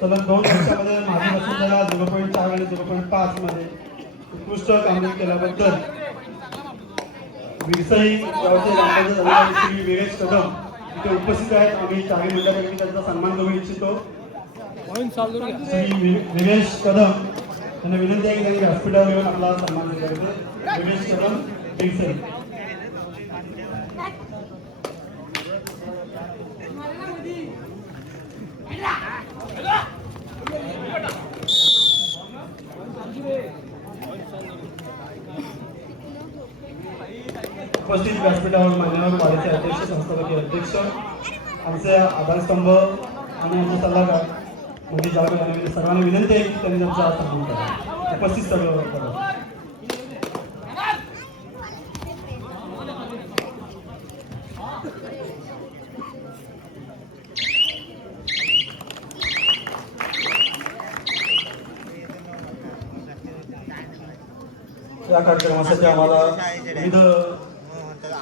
सलग 2 वर्षामध्ये माजी वसंतला 0.4 आणि 0.5 मध्ये उत्कृष्ट कामगिरी केल्याबद्दल विरसाई गावचे ग्रामपंचायत अधिकारी श्री विवेश कदम इथे उपस्थित आहेत. आम्ही चारही मंडळांनी त्यांचा सन्मान करू इच्छितो. श्री विवेश कदम त्यांना विनंती आहे की त्यांनी व्यासपीठावर येऊन आपला सन्मान केला. विवेश कदम विरसाई. उपस्थित व्यासपीठावर मान्यवर वाडीचे अध्यक्ष, संस्थापकीय अध्यक्ष, आमचे आधारस्तंभ आणि आमचे सल्लागार म्हणजे जागृत सर्वांना विनंती आहे की त्यांनी त्यांचा सन्मान करा. उपस्थित सर्व करा. या कार्यक्रमासाठी आम्हाला विविध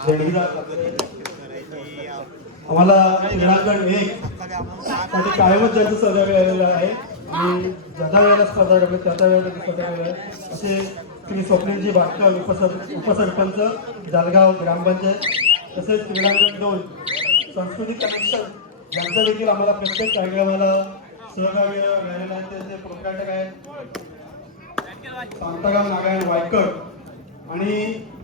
देणगीदार आम्हाला क्रीडांगण 1 साठी कायमच ज्यांचं सहकार्य मिळालेलं आहे आणि ज्या वेळेला स्पर्धा ठेवली त्या वेळेला स्पर्धा मिळाली असे श्री स्वप्नीलजी भाटकर उपसरपंच जालगाव ग्रामपंचायत तसेच क्रीडांगण 2 सांस्कृतिक कनेक्शन यांचं देखील आम्हाला प्रत्येक कार्यक्रमाला सहकार्य मिळालेलं आहे. त्याचे प्रोत्साहक आहेत शांताराम नारायण वायकर आणि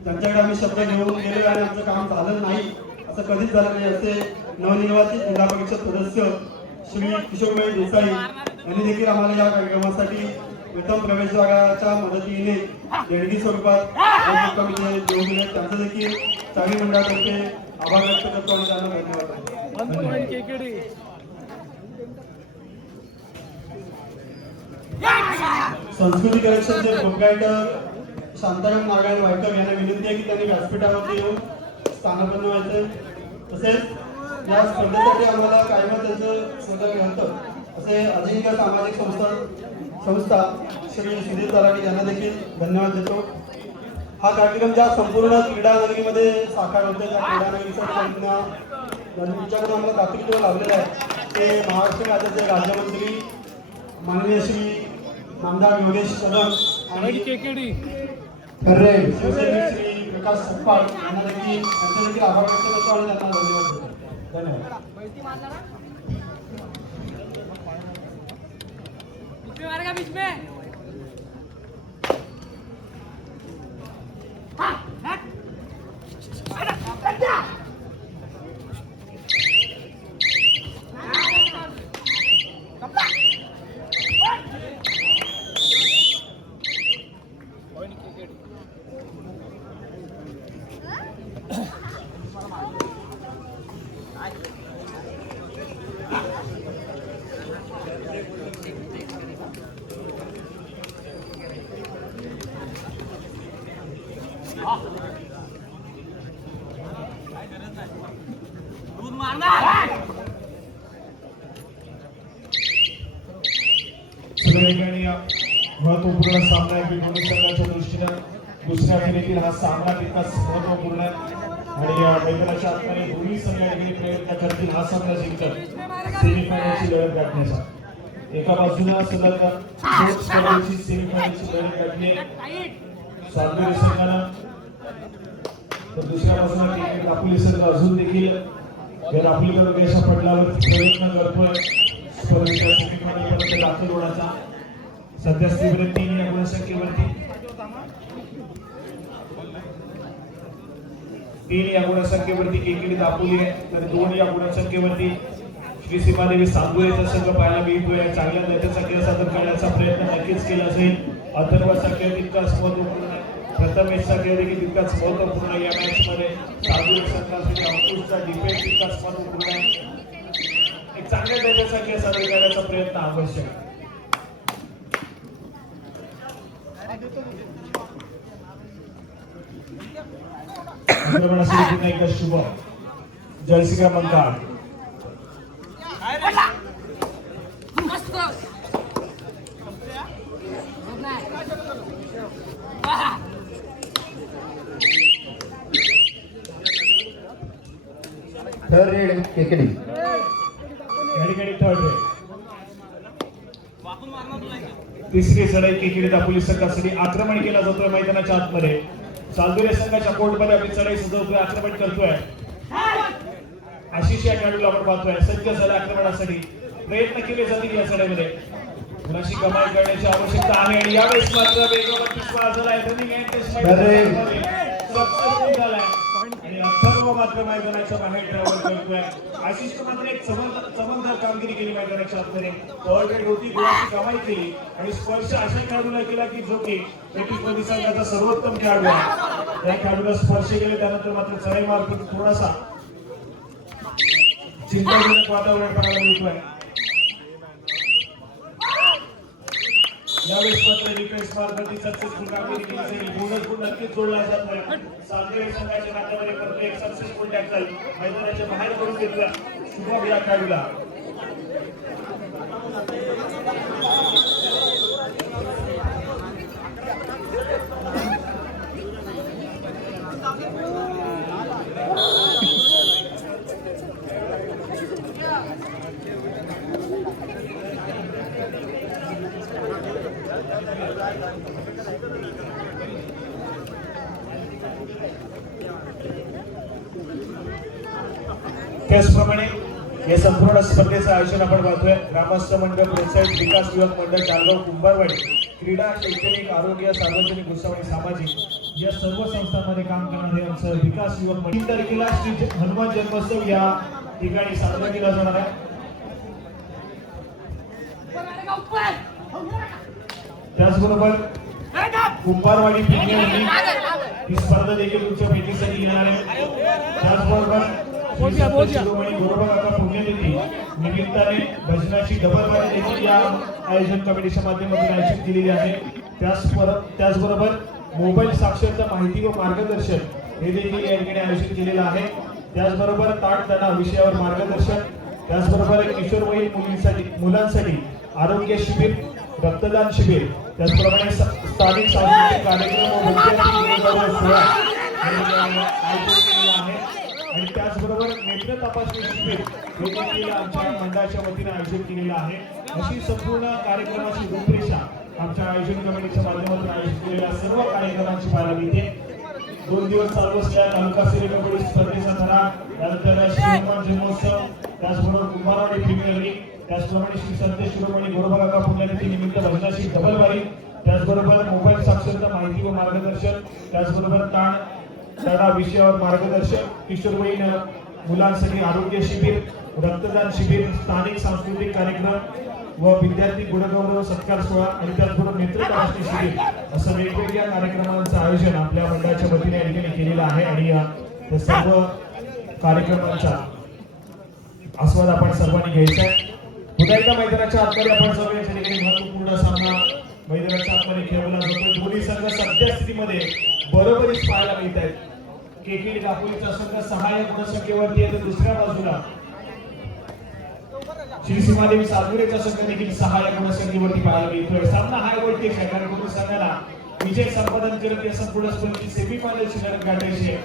त्यांच्याकडे आम्ही शब्द घेऊन गेलो आणि आमचं काम झालं नाही असं कधीच झालं नाही असे नवनिर्वाचित जिल्हा परिषद सदस्य श्री किशोरभाई देसाई यांनी देखील आम्हाला या कार्यक्रमासाठी प्रथम प्रवेशद्वाराच्या मदतीने देणगी स्वरूपात देऊन दिले. त्यांचं देखील चारही मंडळातर्फे आभार व्यक्त करतो आणि त्यांना धन्यवाद. संस्कृती कलेक्शनचे प्रोप्रायटर शांताराम नारायण वायकर यांना विनंती आहे की त्यांनी व्यासपीठावरती येऊन स्थानापन्न व्हायचे. तसेच या स्पर्धेसाठी आम्हाला कायम त्यांचं सहकार्य घालतं असे अजिंक्य सामाजिक संस्था श्री सुधीर तलाठी यांना देखील धन्यवाद देतो. हा कार्यक्रम ज्या संपूर्ण क्रीडा नगरीमध्ये साकार होते त्या क्रीडा नगरीचा तुमच्याकडून आम्हाला दाखल लावलेला आहे ते महाराष्ट्र राज्याचे राज्यमंत्री माननीय श्री नामदार योगेश कदम आणि श्री प्रकाश सप्पाळ यांना देखील आभार व्यक्त करतो आणि त्यांना धन्यवाद देतो. धन्यवाद. महत्वपूर्ण सामना आहे दोन्ही संघाच्या दृष्टीनं. दुसऱ्या फेरीतील हा सामना तितकाच महत्वपूर्ण आहे आणि मैदानाच्या आतमध्ये दोन्ही संघ प्रयत्न करतील हा सामना जिंकत सेमीफायनलची लढत गाठण्याचा. एका बाजूला सलग स्पर्धेची सेमीफायनलची लढत गाठली स्वातंत्र्य संघानं तर दुसऱ्या बाजूला दापोली संघ अजून देखील दापोलीकर यशा पडल्यावर प्रयत्न करतोय स्पर्धेच्या सेमीफायनलपर्यंत दाखल होण्याचा. सध्या स्थितीवर 3 या गुणसंख्येवरती केकेडी दापोली आहे तर 2 या गुणसंख्येवरती श्री सीमादेवी सांगोळेचा संघ पाहायला मिळतोय. चांगल्या दर्जाचा खेळ सादर करण्याचा प्रयत्न नक्कीच केला जाईल. अथर्वचा खेळ तितकाच महत्वपूर्ण आहे. प्रथमेशचा खेळ देखील तितकाच महत्वपूर्ण आहे. या मॅच मध्ये सांगोळे संघासाठी अंकुशचा डिफेन्स तितकाच महत्वपूर्ण आहे. एक चांगल्या दर्जाचा खेळ सादर करण्याचा प्रयत्न आवश्यक आहे. शुभ जर्सी क्रमांक 8 third red KKD third red तिसरी चढाई केकेडी दापोली संघासाठी आक्रमण केला जातोय मैदानाच्या आतमध्ये. चांदुरे संघाच्या कोर्टमध्ये आपली चढाई सजवतोय, आक्रमण करतोय. आशिष या खेळाडूला आपण पाहतोय सज्ज झाला आक्रमणासाठी. प्रयत्न केले जातील या चढाईमध्ये. कुणाशी कमाई करण्याची आवश्यकता आहे आणि यावेळेस मात्र वेगवेगळा पिछवा झालाय. रनिंग आणि अथर्व मात्र मैदानाच्या बाहेर ट्रॅव्हल करतोय. आशिष मात्र एक चमकदार कामगिरी केली मैदानाच्या आतमध्ये. ऑलरेडी होती, गुणाची कमाई केली आणि स्पर्श अशा खेळाडूला केला की जो की मध्ये संघाचा सर्वोत्तम खेळाडू आहे. त्या खेळाडूला स्पर्श केले त्यानंतर मात्र चढाई मार्फत थोडासा चिंताजनक वातावरण पाहायला मिळतोय. यावेळेस मात्र रिक्वेस्ट मार्फत सक्सेसफुल कामगिरी केली जाईल. बोनस गुण नक्कीच जोडला जातोय. चांदोली संघाच्या नात्यामध्ये परत एक सक्सेसफुल टॅकल मैदानाच्या बाहेर करून घेतला शुभम या खेळाडूला. त्याचप्रमाणे या संपूर्ण स्पर्धेचं आयोजन आपण पाहतोय. ग्रामस्थ मंडळ प्रोत्साहित विकास युवक मंडळ चालगाव कुंभारवाडी क्रीडा शैक्षणिक आरोग्य सार्वजनिक उत्सव आणि सामाजिक या सर्व संस्थांमध्ये काम करणारे आमचं विकास युवक मंडळ 3 तारखेला श्री हनुमान जन्मोत्सव या ठिकाणी साजरा केला जाणार आहे. त्याचबरोबर कुंभारवाडी ही स्पर्धा देखील तुमच्या भेटीसाठी येणार आहे. त्याचबरोबर निमित्ताने भजनाची डबल बारी देखील या आयोजन कमिटीच्या माध्यमातून आयोजित केलेली आहे. त्याचबरोबर मोबाईल साक्षरता माहिती व मार्गदर्शन हे देखील या ठिकाणी आयोजित केलेलं आहे. त्याचबरोबर ताणतणाव विषयावर मार्गदर्शन, त्याचबरोबर किशोरवयीन मुलांसाठी आरोग्य शिबिर, रक्तदान शिबिर, त्याचप्रमाणे स्थानिक सांस्कृतिक कार्यक्रम व विद्यार्थी सोहळा आयोजित केलेला आहे. आणि त्याचबरोबर नेत्र तपासणी शिबिर हे देखील आमच्या मंडळाच्या वतीने आयोजित केलेलं आहे. अशी संपूर्ण कार्यक्रमाची रूपरेषा आमच्या आयोजन कमिटीच्या माध्यमातून आयोजित केलेल्या सर्व कार्यक्रमांची पाहायला मिळते. 2 दिवस चालू असलेल्या तालुकास्तरीय कबड्डी स्पर्धेचा थरा, त्यानंतर श्री हनुमान जन्मोत्सव, त्याचबरोबर कुंभारवाडी प्रीमियर लीग, त्याचप्रमाणे श्री संत शिरोमणी गोरोबाकाका पुण्यतिथी निमित्त भजनाची डबल वारी, त्याचबरोबर मोबाईल साक्षरता माहिती व मार्गदर्शन, त्याचबरोबर तणाव विषयावर मार्गदर्शन, किशोरवयीन मुलांसाठी आरोग्य शिबिर, रक्तदान शिबिर, स्थानिक सांस्कृतिक कार्यक्रम व विद्यार्थी गुणगौरव सत्कार सोहळा आणि त्याचबरोबर नेत्र तपासणी शिबिर असं वेगवेगळ्या कार्यक्रमांचं आयोजन आपल्या मंडळाच्या वतीने या ठिकाणी केलेलं आहे. आणि त्या सर्व कार्यक्रमांचा आस्वाद आपण सर्वांनी घ्यायचा आहे. पुन्हा एकदा मैदानाच्या आतमध्ये आपण जाऊया. या ठिकाणी महत्वपूर्ण सामना मैदानाच्या आतमध्ये खेळवला जातो. दोन्ही संघ सद्यस्थितीमध्ये बरोबरीच पाहायला मिळत आहेत. केकेडी दापोलीचा संघ 6 गुणसंख्येवरती आहे, तर दुसऱ्या बाजूला श्री सीमादेवी सातपुरेचा संघ देखील 6 गुणसंख्येवरती पाहायला मिळतोय. सामना हाय व्होल्टेज आहे, कारण दोन्ही संघाला विजय संपादन करत या संपूर्ण स्पर्धेची सेमीफायनलची लढत गाठायची आहे.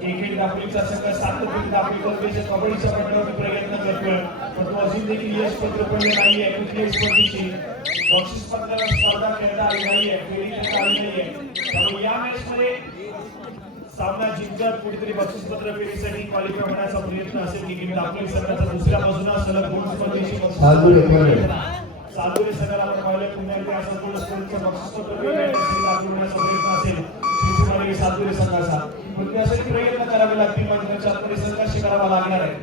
केकेडी दापोलीचा संघ सातत्याने दापोली तालुक्याच्या कबड्डीच्या पटलावरती प्रयत्न करतोय, पण तो अजून देखील यश पत्र पडले नाही आहे. कुठल्याही स्पर्धेची बक्षीस पत्राला स्पर्धा खेळता आली नाहीये, फेरी खेळता आली नाहीये. त्यामुळे या मॅच मध्ये सामना जिंकत कुठेतरी बक्षीस पत्र फेरीसाठी क्वालिफाय होण्याचा प्रयत्न असेल. केकेडी दापोली संघाचा दुसऱ्या बाजूला सलग 2 स्पर्धेची सातपुरे संघाला आपण पाहिलं पुन्हा एकदा संपूर्ण स्पर्धेचं बक्षीस पत्र होण्याचा प्रयत्न असेल श्री सातपुरे संघाचा. पण त्यासाठी प्रयत्न करावे लागतील. मात्र सातपुरे संघाशी करावा लागणार आहे.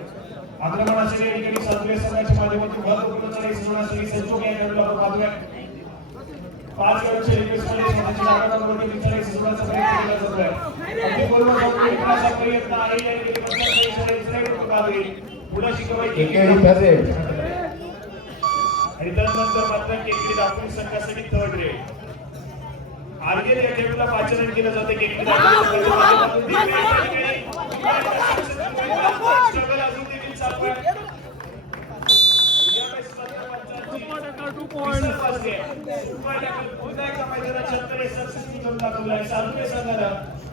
आक्रमणासाठी या ठिकाणी सातपुरे संघाच्या माध्यमातून महत्वपूर्ण चढाई सुरू संचोक या खेळाडूला आपण पाहतोय. 5 खेळाडूंच्या रिक्वेस्टमध्ये स्वतःची आघाडीवरती विचारायची सुरुवातीचा प्रयत्न केला जातोय. अगदी बरोबर जाऊन एकण्याचा प्रयत्न आहे. या ठिकाणी पुढाची कमाई आणि त्यानंतर मात्र केकेडी दापोली संघासाठी 3rd रेड आर्यन या खेळाडूला पाचारण केलं जाते. केकेडी दापोली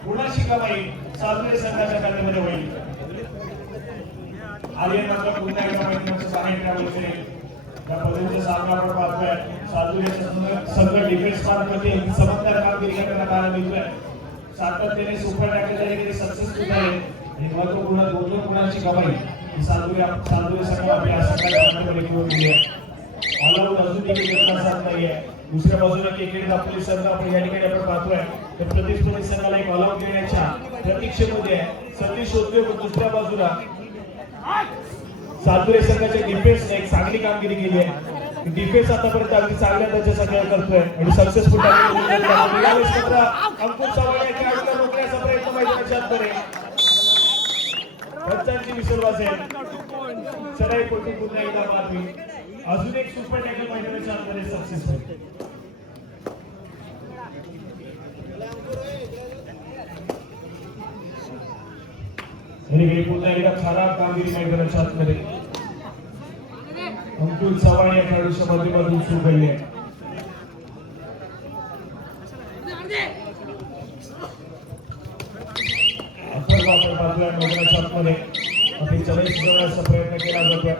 गुणाची कमाई सातपुरे संघाच्या खात्यामध्ये होईल. आर्यन मात्र पुन्हा एकदा मैदानाच्या बाहेर ट्रॅव्हल करेल. या पद्धतीचा सामना आपण पाहतोय. सातुरेचा संघ डिफेन्स मार्कमध्ये अगदी चमत्कार कामगिरी करताना पाहायला मिळतोय. सातत्याने सुपर टॅकल सक्सेसफुल आहे आणि महत्वपूर्ण 2-2 गुणांची कमाई ही सातुरे संघाने या संघामध्ये घेऊन दिली आहे. ऑलआउट अजून देखील घेतला जात नाहीये. दुसऱ्या बाजूला केकेडी दापोली संघ आपण या ठिकाणी आपण पाहतोय तर प्रतिस्पर्धी संघाला एक ऑलआउट घेण्याच्या प्रतीक्षेमध्ये आहे. संधी शोधतोय पण दुसऱ्या बाजूला सातुरे संघाच्या डिफेन्सने एक चांगली कामगिरी केली आहे. डिफेन्स आतापर्यंत अगदी चांगल्या दर्जाचा करतोय आणि सक्सेसफुल अंकुर चव्हाण रोखण्याचा प्रयत्न मैदानाच्या आतमध्ये खर्चांची विसर वाजेल. चढाई कोटी पुन्हा एकदा मारली. अजून एक सुपर टॅकल मैदानाच्या आतमध्ये सक्सेसफुल. आणि पुन्हा एकदा खराब कामगिरी मैदानाच्या आतमध्ये अंकुर चव्हाण या खेळाडूच्या माध्यमातून सुरू केली आहे. आपण पाहतोय मैदानाच्या आतमध्ये आपली चढाई सुधारण्याचा प्रयत्न केला जातोय.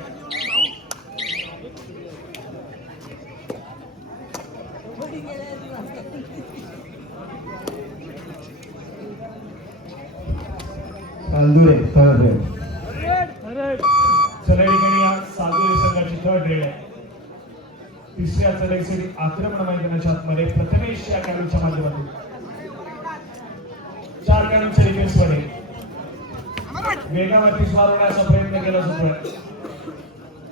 तांदुळे थर्ड रेड. चला ठिकाणी या सातुरे संघाची थर्ड रेड आहे. तिसऱ्या चढाईसाठी आक्रमण मैदानाच्या आतमध्ये प्रथमेश या खेळाडूच्या माध्यमातून 4 खेळाडूंच्या डिफेन्समध्ये वेगावरती मारवण्याचा प्रयत्न केला जातोय.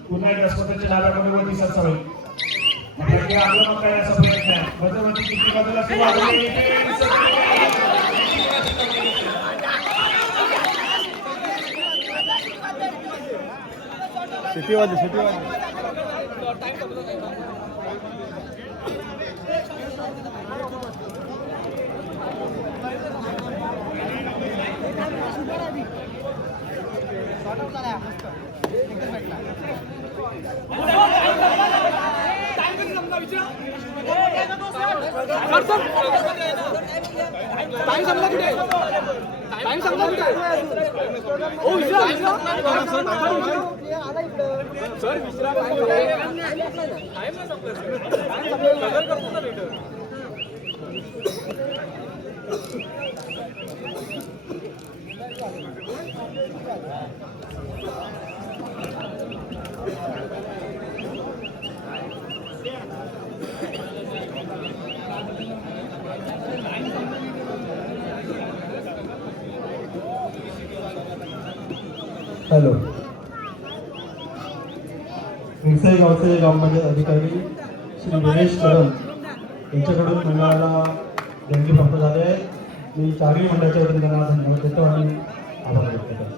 पुन्हा एकदा स्वतःच्या डाव्याकडे वरती सरसावेल आक्रमण करण्याचा प्रयत्न आहे. मध्यवर्ती किती बाजूला सुरुवात सिटीवादी हॅलो. विरसाई गावचे ग्रामपंचायत अधिकारी श्री गणेश कदम यांच्याकडून मंडळाला देणगी प्राप्त झाले आहे. मी चारही मंडळाच्या वतीने त्यांना धन्यवाद देतो आणि आभार व्यक्त करतो.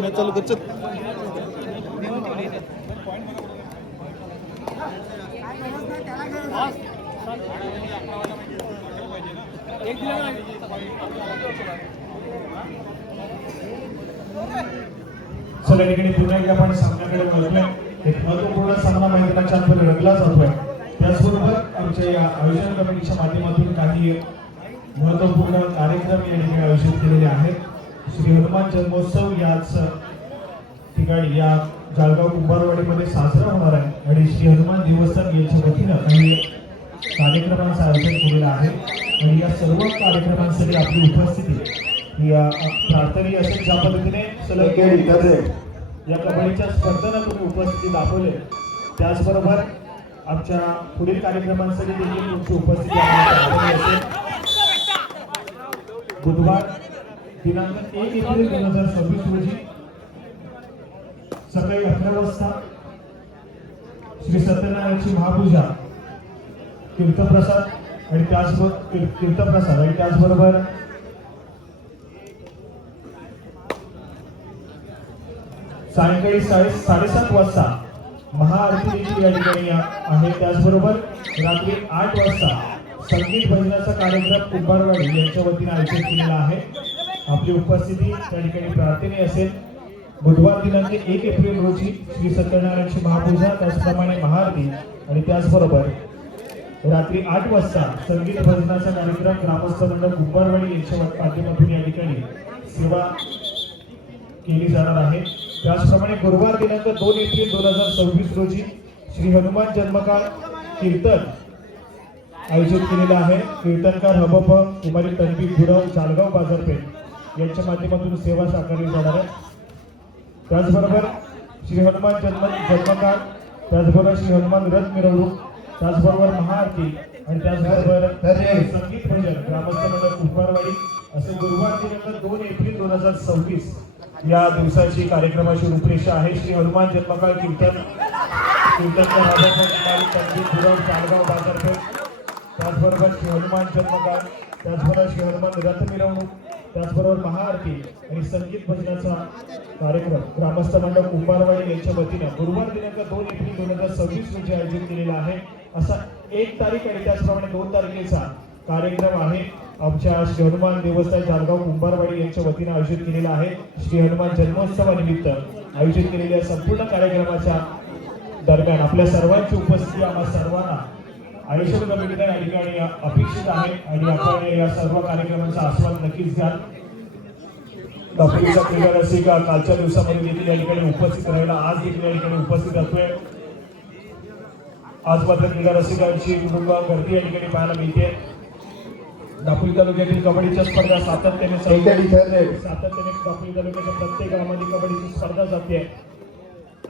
मॅच चालू करत चला ठिकाणी पुन्हा एकदा आपण सामन्याकडे वळलोय. एक महत्वपूर्ण सामना मैदानाच्या आतमध्ये रंगला जातोय. त्याचबरोबर आमच्या या आयोजन कमिटीच्या माध्यमातून काही महत्वपूर्ण कार्यक्रम या ठिकाणी आयोजित केलेले आहेत. श्री हनुमान जन्मोत्सव याच ठिकाणी या जाळगाव कुंभारवाडीमध्ये साजरा होणार आहे आणि श्री हनुमान देवस्थान यांच्या वतीनं काही कार्यक्रमांचं आयोजन केलेलं आहे आणि या सर्व कार्यक्रमांसाठी आपली उपस्थिती या प्रार्थनीय असेल. ज्या पद्धतीने सलग या कबड्डीच्या स्पर्धेला तुम्ही उपस्थिती दाखवले त्याचबरोबर आमच्या पुढील कार्यक्रमांसाठी देखील तुमची उपस्थिती आम्हाला पाहावी असेल. बुधवार दिनांक 1 एप्रिल 2026 रोजी सकाळी 11 वाजता श्री सत्यनारायणची महापूजा तीर्थप्रसाद आणि त्याचबरोबर सायंकाळी 7:30 वाजता महाआरती देखील या ठिकाणी आहे. त्याचबरोबर रात्री 8 वाजता संगीत भजनाचा कार्यक्रम कुंभारवाडी यांच्या वतीने आयोजित केलेला आहे. आपली उपस्थिती त्या ठिकाणी प्रार्थने असेल. बुधवार दिनांक 1 एप्रिल रोजी श्री सत्यनारायणची महापूजा, त्याचप्रमाणे महाआरती आणि त्याचबरोबर रात्री 8 वाजता संगीत भजनाचा कार्यक्रम ग्रामस्थ मंडळ कुंभारवाडी यांच्या माध्यमातून या ठिकाणी सेवा केली जाणार आहे. त्याचप्रमाणे गुरुवार दिनांक 2 एप्रिल 2026 रोजी श्री हनुमान जन्मकाळ कीर्तन आयोजित केलेला आहे. कीर्तनकार हबप कुमारी तन्वी गुरव चालगाव बाजारपेठ यांच्या माध्यमातून सेवा साकारली जाणार आहे. त्याचबरोबर श्री हनुमान जन्मकाळ, त्याचबरोबर श्री हनुमान रथ मिरवणूक, त्याचबरोबर महाआरती आणि त्याचबरोबर संगीत भजन ग्रामस्थ मंडळ कुंभारवाडी असे गुरुवार दिनांक 2 एप्रिल 2026 या दिवसाची कार्यक्रमाची रूपरेषा आहे. श्री हनुमान जन्मकाळ कीर्तनकार कुमारी तन्वी गुरव चालगाव बाजारपेठ, त्याचबरोबर श्री हनुमान जन्मकाळ, त्याचबरोबर श्री हनुमान रथ मिरवणूक, त्याचबरोबर महाआरती आणि संगीत भजनाचा कार्यक्रम ग्रामस्थ मंडळ कुंभारवाडी यांच्या वतीने गुरुवार दिनांक 2 एप्रिल 2026 रोजी आयोजित केलेला आहे. असा 1 तारीख आणि त्याचप्रमाणे 2 तारखेचा कार्यक्रम आहे. आमच्या श्री हनुमान देवस्थान जालगाव कुंभारवाडी यांच्या वतीने आयोजित केलेला आहे. श्री हनुमान जन्मोत्सवानिमित्त आयोजित केलेल्या संपूर्ण कार्यक्रमाच्या दरम्यान आपल्या सर्वांची उपस्थिती आम्हा सर्वांना आयोजन कमिटीने या ठिकाणी अपेक्षित आहे आणि आपण या सर्व कार्यक्रमांचा आस्वाद नक्कीच घ्याल. दापोलीचा क्रीडा रसिका कालच्या दिवसामध्ये देखील या ठिकाणी उपस्थित राहिला, आज देखील या ठिकाणी उपस्थित असतोय. आज मात्र क्रीडा रसिकांची कुटुंब गर्दी या ठिकाणी पाहायला मिळते. दापोली तालुक्यातील कबड्डीच्या स्पर्धा सातत्याने दापोली तालुक्याच्या प्रत्येक गावामध्ये कबड्डीची स्पर्धा जाते.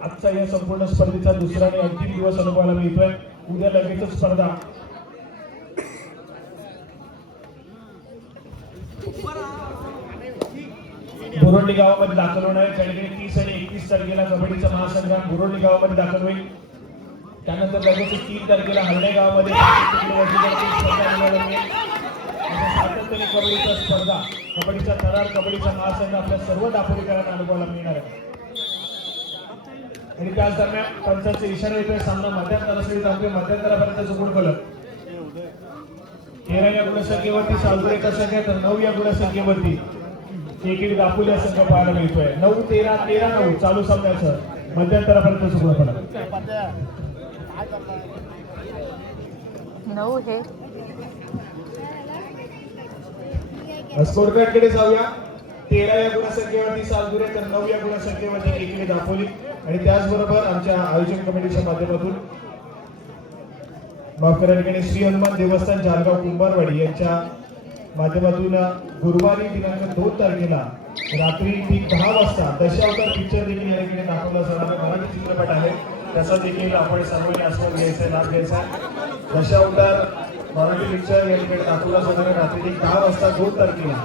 आजचा या संपूर्ण स्पर्धेचा दुसरा आणि अंतिम दिवस अनुभवायला मिळतोय. उद्या लगेचच स्पर्धा बोरोंडी गावामध्ये दाखल होणार आहे. त्या ठिकाणी 30 आणि 31 तारखेला कबड्डीचा महासंग्राम बोरोंडी गावामध्ये दाखल होईल. त्यानंतर लगेच 3 तारखेला हल्ले गावामध्ये सातत्याने कबड्डीचा स्पर्धा, कबड्डीचा थरार, कबड्डीचा महासंग्राम आपल्या सर्व दापोलीकरांना अनुभवायला मिळणार आहे. आणि त्याच दरम्यान पंचाचे इशारा येतोय. सामना मध्यांतरासाठी जातोय. मध्यांतरापर्यंत जोड फलक 13 या गुणसंख्येवरती सालगुरे एका संख्या, तर 9 या गुणसंख्येवरती एक दापोली संघ पाहायला मिळतोय. 9-13, 13-9 चालू सामन्याचं मध्यांतरापर्यंत जोड फलक 9 हे स्कोर कार्डकडे जाऊया. 13 या गुणसंख्येवरती सालगुरे, तर 9 या गुणसंख्येवरती एकीने दापोली आणि त्याचबरोबर आमच्या आयोजन कमिटीच्या माध्यमातून माफ करा ठिकाणी श्री हनुमान देवस्थान जालगाव कुंभारवाडी यांच्या माध्यमातून गुरुवारी दिनांक 2 तारखेला रात्री ठीक 10 वाजता दशावतार पिक्चर देखील या ठिकाणी दाखवला जाणारा मराठी चित्रपट आहे. त्याचा देखील आपण सर्वांनी आस्वाद घ्यायचा, लाभ घ्यायचा. दशावतार मराठी पिक्चर या ठिकाणी दाखवला जाणारा रात्री ठीक 10 वाजता 2 तारखेला.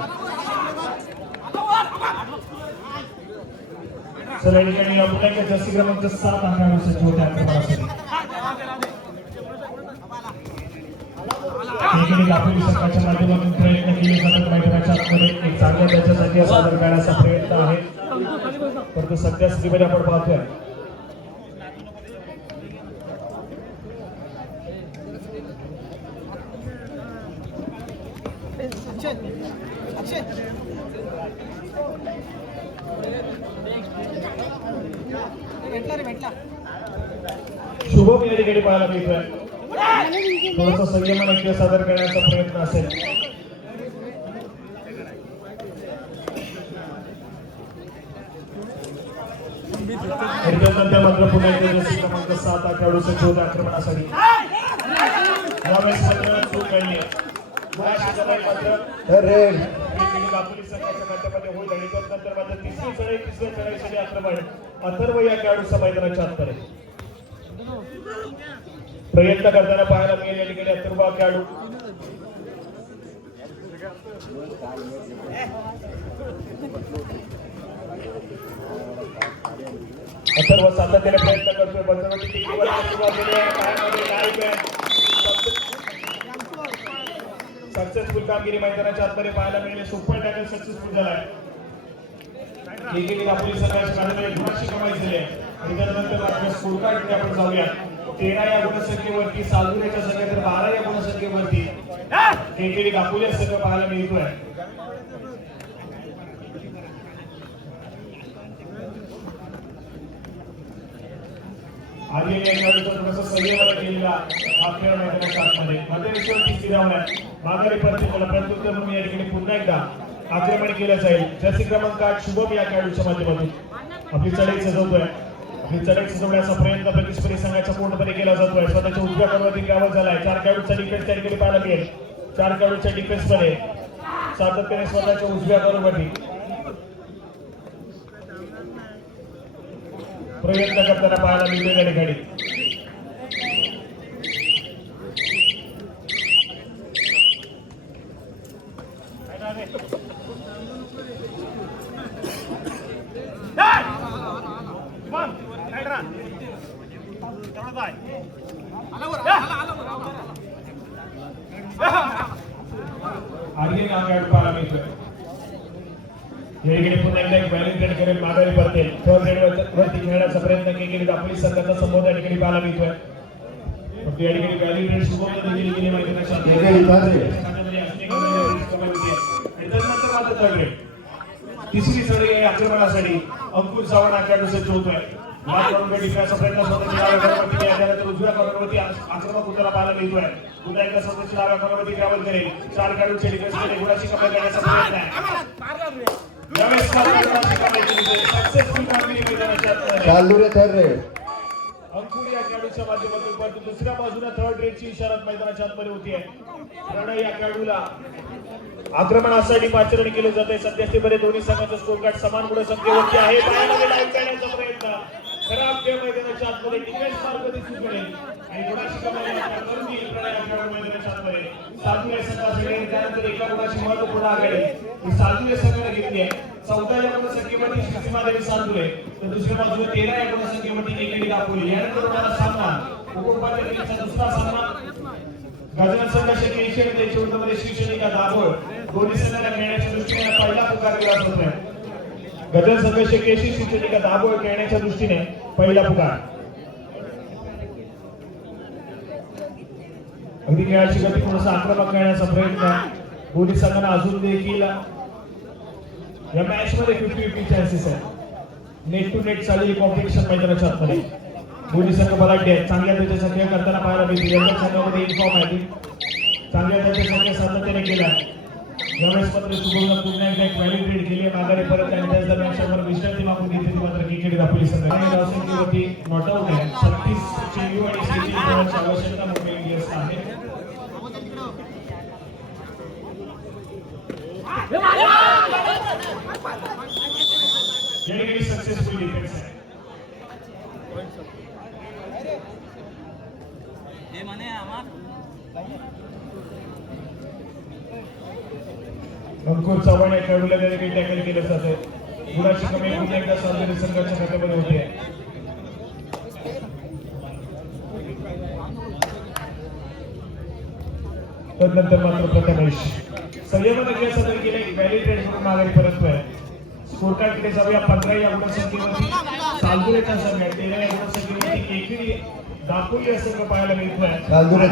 चला या ठिकाणी पुन्हा एकदा जास्ती क्रमांक 7 अंकानुसार छोट्या आक्रमणासाठी दापोली संघाच्या माध्यमातून प्रयत्न केले जातात. मैदानाच्या आतमध्ये एक चांगल्या त्याच्यासाठी सादर करण्याचा प्रयत्न आहे, परंतु सध्या स्थितीमध्ये आपण पाहतोय शुभम या ठिकाणी पाहायला मिळतोय. थोडासा संयमाने सादर करण्याचा प्रयत्न असेल. मात्र पुन्हा एकदा जशी क्रमांक 7 खेळाडूचं शोध आक्रमणासाठी यावेळेस मात्र चूक नाहीये. दापोली संघाच्या माध्यमाने होईल आणि त्यानंतर मात्र तिसऱ्या चढाईसाठी आक्रमण अथर्व या खेळाडूचा मैदानाच्या आत आहे. प्रयत्न करताना पाहायला मिळेल या ठिकाणी अथर्व खेळाडू. अथर्व सातत्याने प्रयत्न करतोय. बंदरवरती टिकीवर सुरुवात केली आहे. पायामध्ये लाईव्ह आहे. सक्सेसफुल कामगिरी मैदानाच्या आतमध्ये पाहायला मिळेल. सुपर टॅकल सक्सेसफुल झालाय. केकेडी आपली संघाच्या काढून गुणाची कमाई झाली आहे. आणि त्यानंतर आपल्या स्कोर कार्डकडे आपण जाऊया. 13 या गुणसंख्येवरती सालुरेच्या संघ तर 12 या गुणसंख्येवरती केकेडी दापोली संघ पाहायला मिळतोय. आधी या खेळाडूचा थोडासा संयमाला केलेला हा खेळ मैदानाच्या आतमध्ये मध्यरेषेवरती स्थिरावलाय. माघारी परत त्याला प्रत्युत्तर म्हणून या ठिकाणी पुन्हा एकदा आक्रमण केलं जाईल. जर्सी क्रमांक 8 शुभम या खेळाडूच्या माध्यमातून आपली चढाई सजवतोय. आपली चढाई सजवण्याचा प्रयत्न प्रतिस्पर्धी संघाच्या पूर्णपणे केला जातोय. स्वतःच्या उजव्या कडवरती ग्रावल झालाय. 4 खेळाडूचा डिफेन्स त्या ठिकाणी पाहायला मिळेल. 4 खेळाडूच्या डिफेन्स मध्ये सातत्याने स्वतःच्या उजव्या कडवरती प्रयत्न करताना पाहायला मिळते या ठिकाणी. आधी नागाड पाहायला मिळतोय. या ठिकाणी पुन्हा एकदा एक बॅलिंग रेड करेल. माघारी पडते. थर्ड रेड वरती खेळण्याचा प्रयत्न केकेडी दापोली संघाचा संबोध या ठिकाणी पाहायला मिळतोय. फक्त या ठिकाणी बॅलिंग रेड शुभम देखील गेली मैदानाच्या तिसरी सडी आहे आक्रमणासाठी. अंकुर चव्हाण आखाडू सज्ज होतोय. डिफेन्सचा प्रयत्न स्वतःच्या डाव्या कॉर्नरवरती केला. त्यानंतर उजव्या कॉर्नरवरती आक्रमक उतारा पाहायला मिळतोय. पुन्हा एकदा स्वतःच्या डाव्या कॉर्नरवरती ट्रॅव्हल करेल. 4 खेळाडूंच्या डिफेन्समध्ये गुणाची कमाई करण्याचा प्रयत्न आहे. यावेळेस सक्सेसफुल कामगिरी मैदानाच्या अंकुर या खेळाडूच्या माध्यमातून. परंतु दुसऱ्या बाजूला थर्ड रेडची इशारात मैदानाच्या आतमध्ये होतीये. प्रणय या खेळाडूला आक्रमणासाठी पाचारण केलं जात आहे. सध्यास्थितीमध्ये दोन्ही संघाचा स्कोर कार्ड समान गुणसंख्येवरती आहे. पायामध्ये लाईव्ह करण्याचा प्रयत्न खराब खेळ मैदानाच्या आतमध्ये डिफेन्स मार्ग दिसून पडेल आणि गुणाची कमाई करून घेईल प्रणय या खेळाडू मैदानाच्या आतमध्ये. सातव्या संघासाठी त्यानंतर एका गुणाची महत्वपूर्ण आघाडी ही सातव्या संघाने घेतली आहे. 14 या गुणसंख्येमध्ये सीमादेवी सातपुरे तर दुसऱ्या बाजूला 13 या गुणसंख्येमध्ये केकेडी दापोली. यानंतर होणारा सामना उपउपांत्यपूर्वीचा दुसरा सामना गजानन संघाच्या 80 आणि 84 मध्ये शिवसैनिका दाभोळ दोन्ही संघाला खेळण्याच्या दृष्टीने पहिला पुकार दिला जातोय. गजानन संघाच्या 80 शिवसैनिका दाभोळ खेळण्याच्या दृष्टीने पहिला पुकार. अगदी खेळाची गती थोडासा आक्रमक करण्याचा प्रयत्न दोन्ही संघांना अजून देखील या मॅच मध्ये 50-50 चान्सेस आहे. नेट टू नेट चाललेली कॉम्पिटिशन मैदानाच्या आतमध्ये दोन्ही संघ बलाढ्य आहेत. चांगल्या दर्जाचा खेळ करताना पाहायला मिळतील. या संघामध्ये इन्फॉर्म आहे चांगल्या दर्जाचा खेळ सातत्याने केला. यावेळेस मात्र शुभमला पुन्हा एकदा एक व्हॅल्यू ट्रेड केली. माघारी परत आणि त्याच दरम्यान शंभर विश्रांती मागून घेतली. मात्र केकेडी दापोली संघ धावसंख्येवरती नॉट आउट आहे. 36 चेंडू आणि 33 धावांची आवश्यकता मुंबई इंडियन्स आहे. याने सक्सेसफुल डिफेन्स आहे. अंकुर चव्हाण या खेळाडूला त्या ठिकाणी टॅकल केलं जातंय. गुणाची कमी पुन्हा एकदा सालुरे संघाच्या खात्यामध्ये होते. तदनंतर मात्र प्रथमेश संयमाने खेळ सादर केले. व्हॅली ट्रेड म्हणून माघारी परततोय. स्कोर कार्डकडे जाऊया. 15 या गुणसंख्येवरती सालुरेचा संघ आहे. 13 या गुणसंख्येवरती केकेडी दापोली या संघ पाहायला मिळतोय. माघारी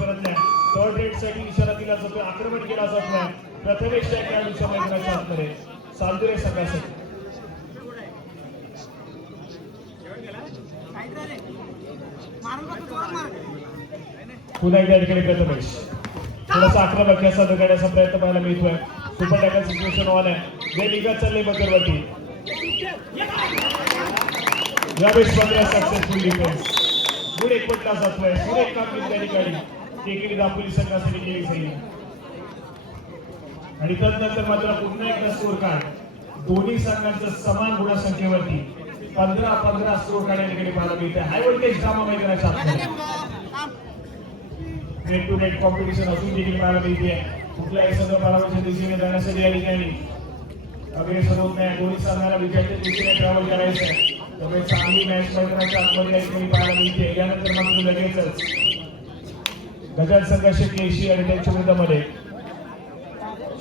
परतल्या. थर्ड रेड साठी इशारा दिला जातोय. आक्रमण केला जातोय. प्रथमेश या खेळाडूच्या मैदानाच्या आतमध्ये सालुरे संघासाठी. पुन्हा एकदा ठिकाणी प्रथमेश थोडासा आक्रमक खेळ सादर करण्याचा प्रयत्न पाहायला मिळतोय. सुपर टॅकल सिच्युएशन ऑन आहे. जे निघत चालले बकरवरती. यावेळेस मात्र सक्सेसफुल डिफेन्स. गुड एक पटला जातोय. सुरेख कामगिरी त्या ठिकाणी केकेडी दापोली संघासाठी केली जाईल. आणि तदनंतर मात्र पुन्हा एकदा स्कोर कार्ड दोन्ही संघांच्या समान गुणसंख्येवरती 15 स्कोर या ठिकाणी पाहायला मिळते. हाय व्होल्टेज ड्रामा मैदानाच्या आतमध्ये नेट टू नेट कॉम्पिटिशन अजून देखील पाहायला मिळते. कुठल्याही संघ पराभवाच्या दिशेने जाण्यासाठी या ठिकाणी अग्रेसर होत नाही. दोन्ही संघाला विजयाच्या दिशेने ट्रॅव्हल करायचं आहे. त्यामुळे चांगली मॅच मैदानाच्या आतमध्ये या ठिकाणी पाहायला मिळते. यानंतर मात्र लगेचच गजाल संघ शेट्टी आणि त्यांच्या विरोधामध्ये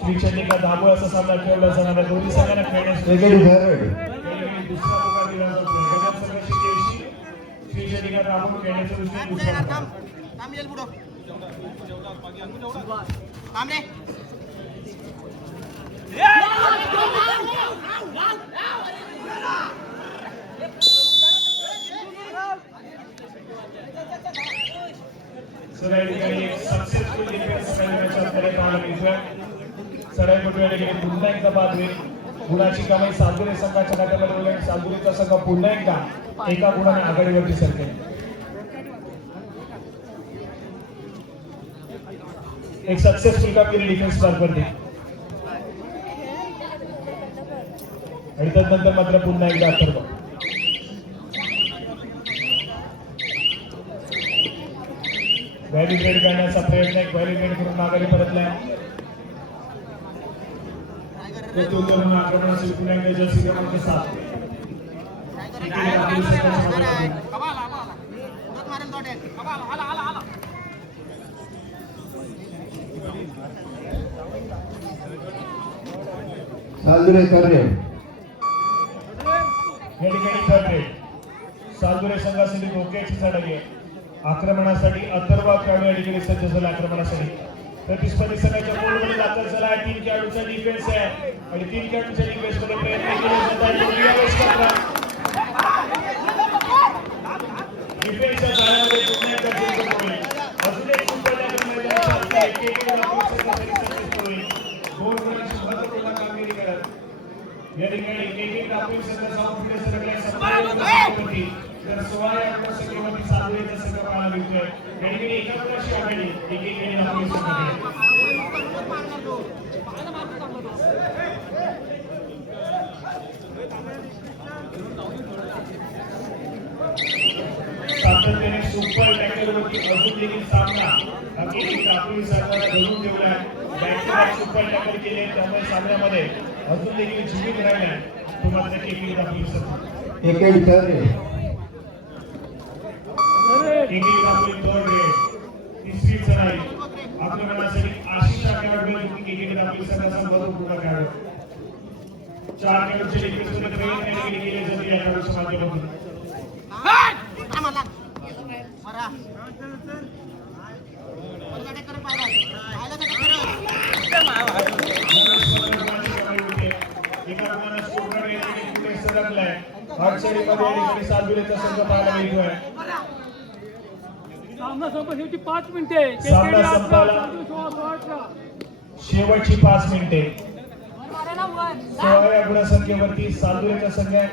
श्री चंडिका दाबो असा सामना खेळला जाणार आहे. दोन्ही संघांना खेळण्यासाठी दुसरा पुकार दिला जातो. गजाल संघ शेट्टी श्री चंडिका दाबो खेळण्याच्या दृष्टीने दुसरा पुकार. सर या ठिकाणी एक सक्सेसफुल डिफेन्स मैदानाच्या आतमध्ये पाहायला मिळतोय. सराईपटू या ठिकाणी पुन्हा एकदा बाद होईल. गुणाची कमाई सालगुरे संघाच्या खात्यामध्ये होईल आणि सालगुरेचा संघ पुन्हा एकदा एका गुणाने आघाडीवरती सरकेल. एक सक्सेसफुल कामगिरी डिफेन्स मार्फतने आणि तदनंतर मात्र पुन्हा एकदा अथर्व. व्हॅलिब्रेट करण्याचा प्रयत्न एक व्हॅलिब्रेट करून माघारी परतलाय. आक्रमणाची पुन्हा एकदा जर्सी क्रमांक 7 सालदुरे करणे या ठिकाणी करणे. सालदुरे संघासाठी धोक्याची झडप आहे. आक्रमणासाठी अथर्व खेळाडू या ठिकाणी सज्ज झाला. आक्रमणासाठी प्रतिस्पर्धी संघाच्या गोलमध्ये दाखल झाला. 3 खेळाडूंचा डिफेन्स आहे आणि 3 खेळाडूंच्या डिफेन्स मध्ये प्रयत्न केले जात आहेत. डिफेन्सच्या जाळ्यामध्ये पुन्हा एकदा जिंकून होईल. अजून एक सुपर टॅकल मैदानाच्या आतमध्ये दोन गुणांची महत्त्वपूर्ण कामगिरी करत या ठिकाणी केके कापूर संघ जाऊन पुढे सरकल्या. 17 तर 16 या संख्येवरती सालगुरेचा संघ पाहायला मिळतोय. या ठिकाणी एका गुणाची आघाडी केके कापूर संघाकडे. सातत्याने सुपर टॅकलवरती अजून देखील सामना केके कापूर संघाला धरून ठेवलाय. Back to back super tackle केले त्यामुळे सामन्यामध्ये अजून देखील जीवित राहिलाय तो मात्र केके कापूर संघ. एकेरी करणे केके कापूर थर्ड रेड तिसरी चढाई आक्रमणासाठी आशिष खेळाडू केके कापूर संघाचा महत्त्वपूर्ण खेळाडू. 4 खेळाडूंचे डिफेन्समध्ये प्रयत्न केले जाते या खेळाडूच्या माध्यमातून. सालगुरेचा संघ पाहायला मिळतोय. सामना संपण्याची 5 मिनिटे. सामना संपायला शेवटची 5 मिनिटे. 16 या गुणसंख्येवरती सालगुरेचा संघ आहे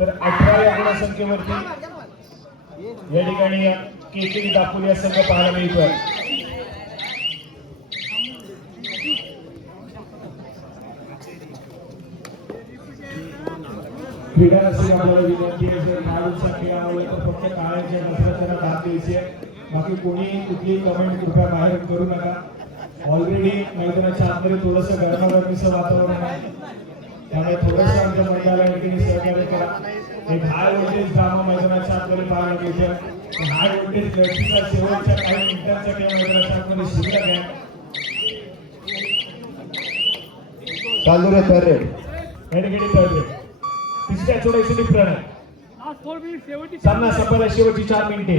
तर 18 या गुणसंख्येवरती या ठिकाणी केके दापूर या संघ पाहायला मिळतोय. क्रीडा रसिक आपल्याला विनंती आहे जर खेळाडूंचा खेळ आवडला तर फक्त काळ्याच्या नसरताना दाद द्यायची आहे. बाकी कोणी कुठलीही कमेंट कृपया बाहेर करू नका. ऑलरेडी मैदानाच्या आतमध्ये थोडंसं गरमागरमीचं वातावरण आहे त्यामुळे थोडंसं आमच्या मंडळाला सहकार्य करा. एक हाय व्होल्टेज ड्रामा मैदानाच्या आतमध्ये पाहायला मिळते. हाय व्होल्टेज लढतीचा शेवटच्या काही मिनिटांचा खेळ मैदानाच्या आतमध्ये शिल्लक आहे. सालदुरे करणे या ठिकाणी थर्ड तिसऱ्या चोडाईसाठी प्रणय. सामना संपायला शेवटची 4 मिनिटे.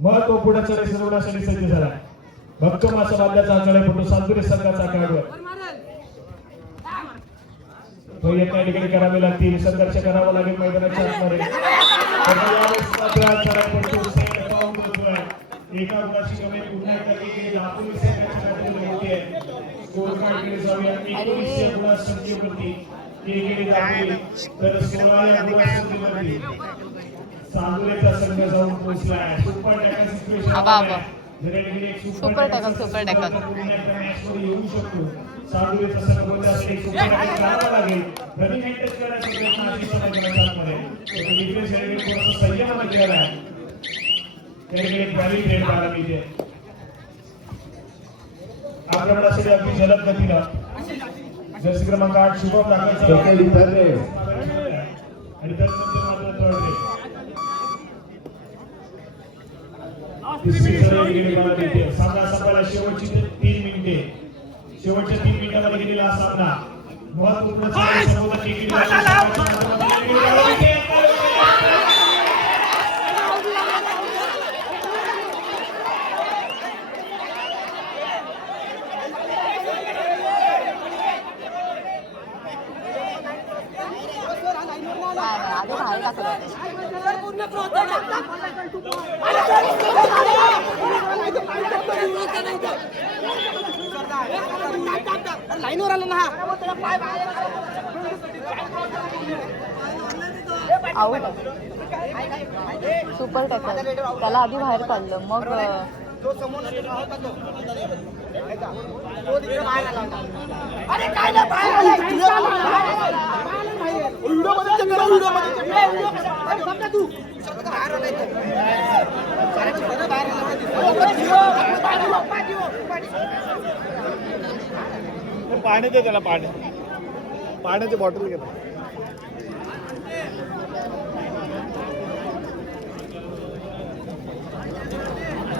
महत्वपूर्ण चढाई सजवण्यासाठी सज्ज झाला. भक्कम असा बादल्याचा चढाईपटू सालगुरे संघाचा खेळाडू तो या ठिकाणी करावे लागतील. संघर्ष करावा लागेल मैदानाच्या आतमध्ये. एका गुणाची कमी पुन्हा एकदा दाखवून स्कोर कार्डकडे जाऊया. 19 या गुणासंख्येवरती केके दाखवली तर 16 या गुणासंख्येवरती सालगुरेचा संघ जाऊन पोहोचला आहे. सुपर टॅकल सिच्युएशन जर या ठिकाणी एक सुपर टॅकल, सुपर टॅकल. मॅचमध्ये येऊ शकतो. साधूचा संघ बोलत असेल एक सुपर टॅकल करावा लागेल. रनिंग हँड टच करण्याचा प्रयत्न आशिष मैदानामध्ये. डिफेन्स या ठिकाणी थोडासा संयमानं केलेला आहे. त्या ठिकाणी एक व्हॅलिड रेड पाहायला मिळते. आक्रमणासाठी अगदी जलद गतीला जर्सी क्रमांक 8 शुभम दाखवायचा सेकंड थर्ड रे आणि त्यानंतर मात्र थर्ड रे. तिसरी सराई गेली मला मिळते. सामना संपायला शेवटची 3 मिनिटे. शेवटच्या 3 मिनिटांमध्ये गेलेला हा सामना महत्त्वपूर्ण सर्वोच्च आधी बाहेर टाकलं. लाईनवर आलं ना आऊट. Super tackle. त्याला आधी बाहेर काढलं, मग अरे काय नाही बाहेर आला व्हिडिओ मध्ये समजा तू बाहेर पाणी दे त्याला. पाण्याची बॉटल घे.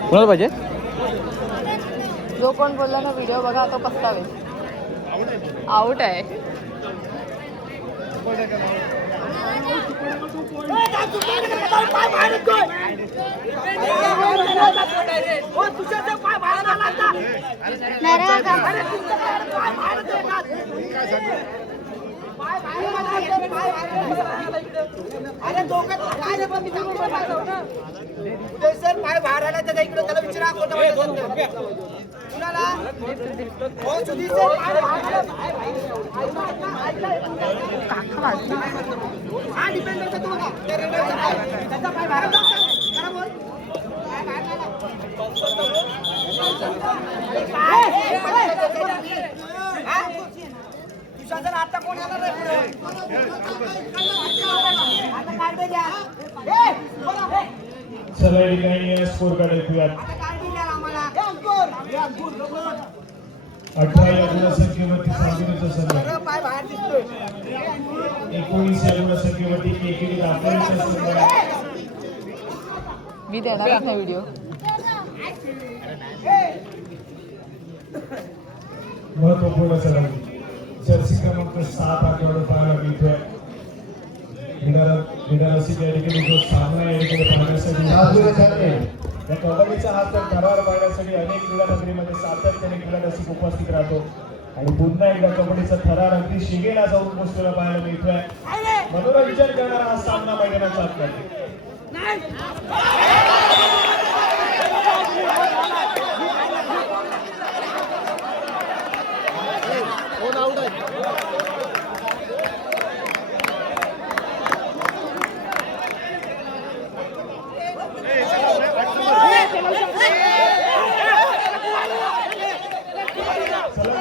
कोणाला पाहिजे? जो कोण बोलला ना व्हिडिओ बघा तो पस्तावेल. आऊट आहे. अरे दोघं काय रे पण मी सांगू उदय सर पाय बाहेर आला त्याच्या इकडे त्याला विचारा कुणाला हो सुधीर सर पाय बाहेर हा डिपेंड करतो तुम्हाला त्या रेडरचा पाय त्याचा पाय बाहेर करा बोल तुझा जर आता कोण आला रे पुढे आता काढते द्या ए बोला ए चला या ठिकाणी स्कोर कार्ड ऐकूयात. आता काढते द्या आम्हाला हे अंकुर 18 या गुणसंख्येवरती सागरीचा संघ, सगळं पाय बाहेर दिसतोय 19 या गुणसंख्येवरती केकेडी दाखवण्याचा संघ आहे. मी देणार नाही व्हिडिओ. महत्वपूर्ण सराव जर्सी क्रमांक 7 आठवडा पाहायला मिळतोय. विधानसभा या ठिकाणी जो सामना या ठिकाणी पाहण्यासाठी साधू रे थर्ड रे या कबड्डीचा हा तर थरार पाहण्यासाठी अनेक क्रीडा नगरीमध्ये सातत्याने क्रीडा रसिक उपस्थित राहतो आणि पुन्हा एकदा कबड्डीचा थरार अगदी शिगेला जाऊन पोहोचलेला पाहायला मिळतोय. मनोरंजन करणारा हा सामना मैदानाचा आतमध्ये.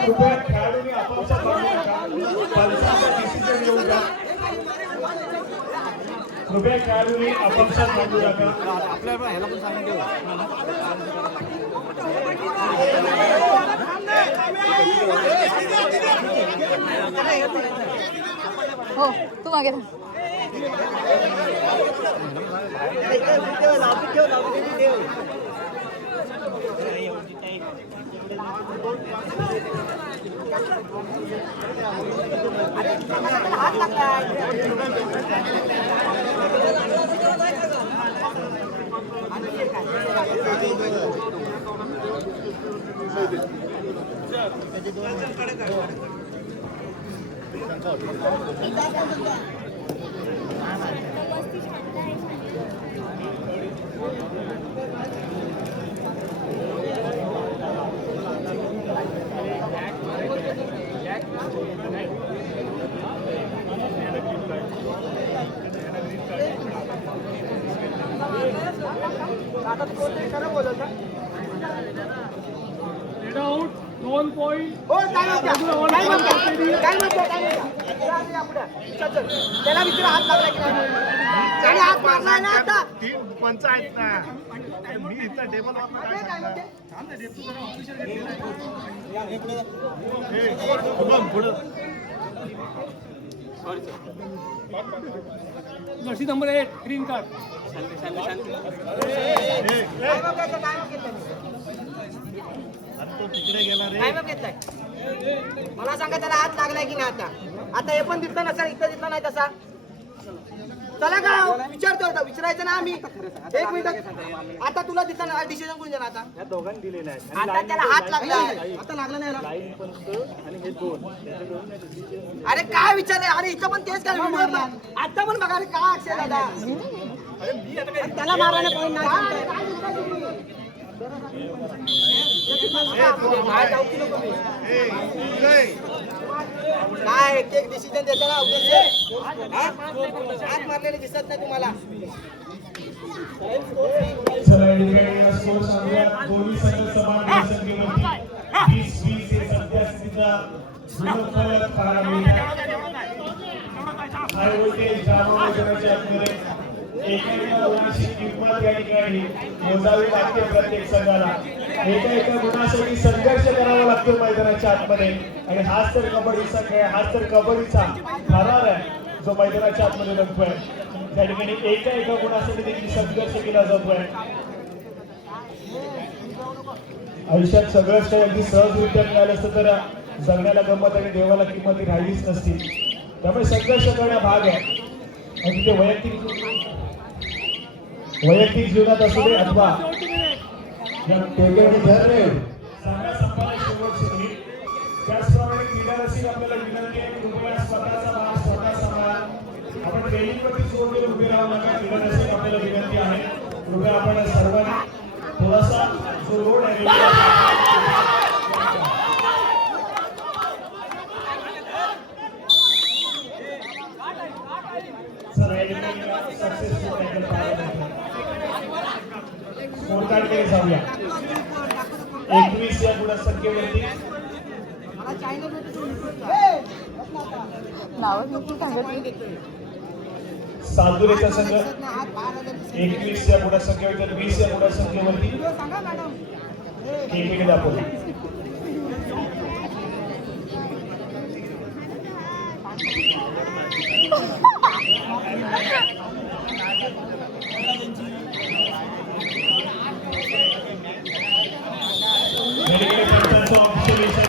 कृपया खेळाडूंनी आपापसात भांडू नका. पल्साचा डिसिजन घेऊ नका. कृपया खेळाडूंनी आपापसात भांडू नका. हो तू मागे थांब. हात लागला आता तू कोणतरी खरं बोलत ना रेड आउट 2 पॉइंट हो काय म्हणतो त्याला विचार हात लागला की नाही त्याने हात मारलाय ना आता पंचायत ना मी इथं table Jersey number 8 green card काय मग घेतलाय मला सांगा त्याला हात लागलाय की नाही आता आता हे पण दिसलं नसेल इथं दिसलं नाही तसा चला का विचारतो आता विचारायचं ना आम्ही 1 मिनिट आता तुला दिसलं ना डिसिजन कोण देणार आता या दोघांनी दिलेला आहे आता त्याला हात लागला आता लागला नाही ना. लाईन पंच आणि हे दोन अरे काय विचारले अरे इथं पण तेच काय व्हिडिओ आता पण बघा अरे काय अक्षय दादा त्याला मारायला पॉईंट काय एक एक डिसिजन देतो ना हात मारलेले दिसत नाही तुम्हाला चला या ठिकाणी स्कोर सांगूया दोन्ही संघ समान गुणसंख्येवरती 20-20 हे सध्यास्थितीचा गुणफलक पाहायला मिळतात हाय व्होल्टेज ग्रामीण मैदानाच्या आतमध्ये एका गुणाची किंमत या ठिकाणी मोजावी लागते प्रत्येक संघाला एका गुणासाठी संघर्ष करावा लागतो मैदानाच्या आतमध्ये आणि हाच तर कबड्डी संघ आहे हाच तर कबड्डीचा थरार आहे जो मैदानाच्या आतमध्ये रंगतोय त्या ठिकाणी एका गुणासाठी देखील संघर्ष केला जातोय आयुष्यात सगळंच काही अगदी सहजरित्या मिळालं असतं तर जगण्याला गंमत आणि देवाला किंमत ही राहिलीच नसती त्यामुळे संघर्ष करणं भाग आहे आणि तिथे वैयक्तिक जीवनात असू दे अथवा एकेरी ठर रे चांगल्या संपादक शेवटची होईल त्याचप्रमाणे क्रीडा रसिक आपल्याला विनंती आहे की कृपया स्वतःचा भाग स्वतः सांभाळा आपण ट्रेनिंगवरती जोर देऊन उभे राहू नका क्रीडा रसिक आपल्याला विनंती आहे कृपया आपण सर्वांनी थोडासा जो लोड आहे स्कोर कार्डकडे जाऊया 21 या गुणसंख्येवरती नावच नक्की सांगत सालदुरेचा संघ 21 या गुणसंख्येवर 20 या गुणसंख्येवरती एकमेक दाखवले